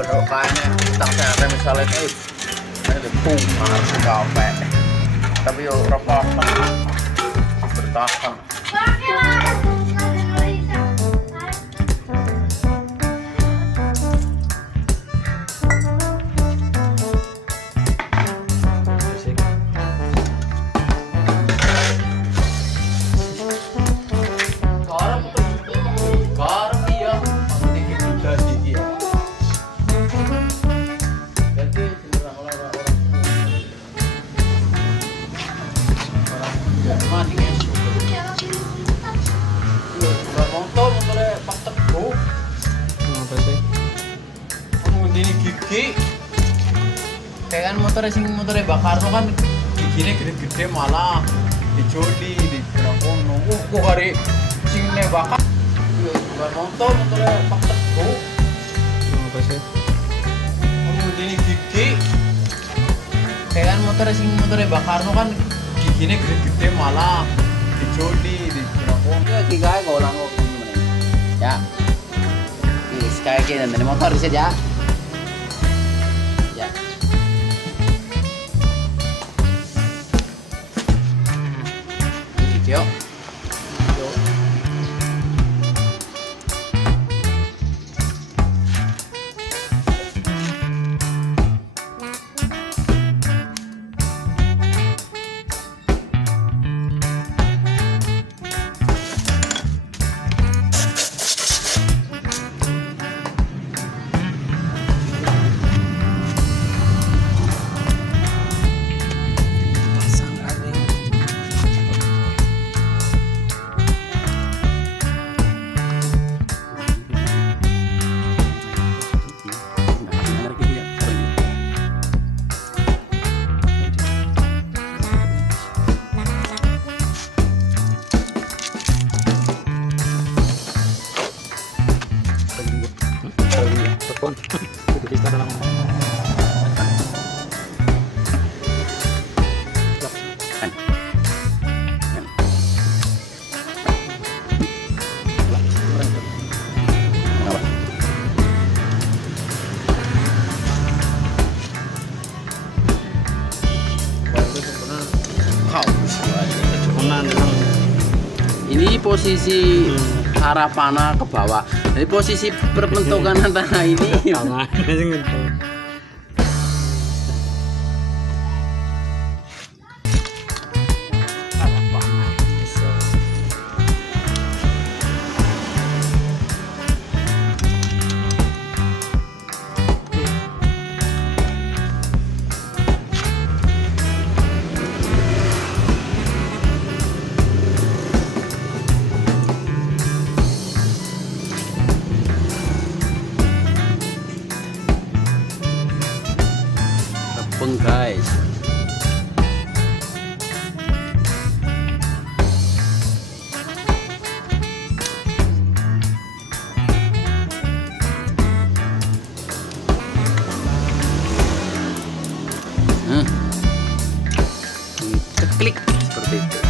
berokannya tak saya misalnya kayak pung harus kafe tapi yo rokok bertahan. Kayak kan motornya bakar tuh kan giginya gede-gede malah dicoli di kono. Kok hari sing bakar motornya paket tuh. Apa sih? Kamu ini gigi. Kayak kan motornya bakar tuh kan giginya gede-gede malah dicoli di kono. Ya gigae kok ulang kok gimana. Ya. Ini kayak gini dari motor bisa ya. Yuk. Ini posisi arah panah ke bawah. Jadi posisi perbentukan antara ini. Guys, klik seperti itu.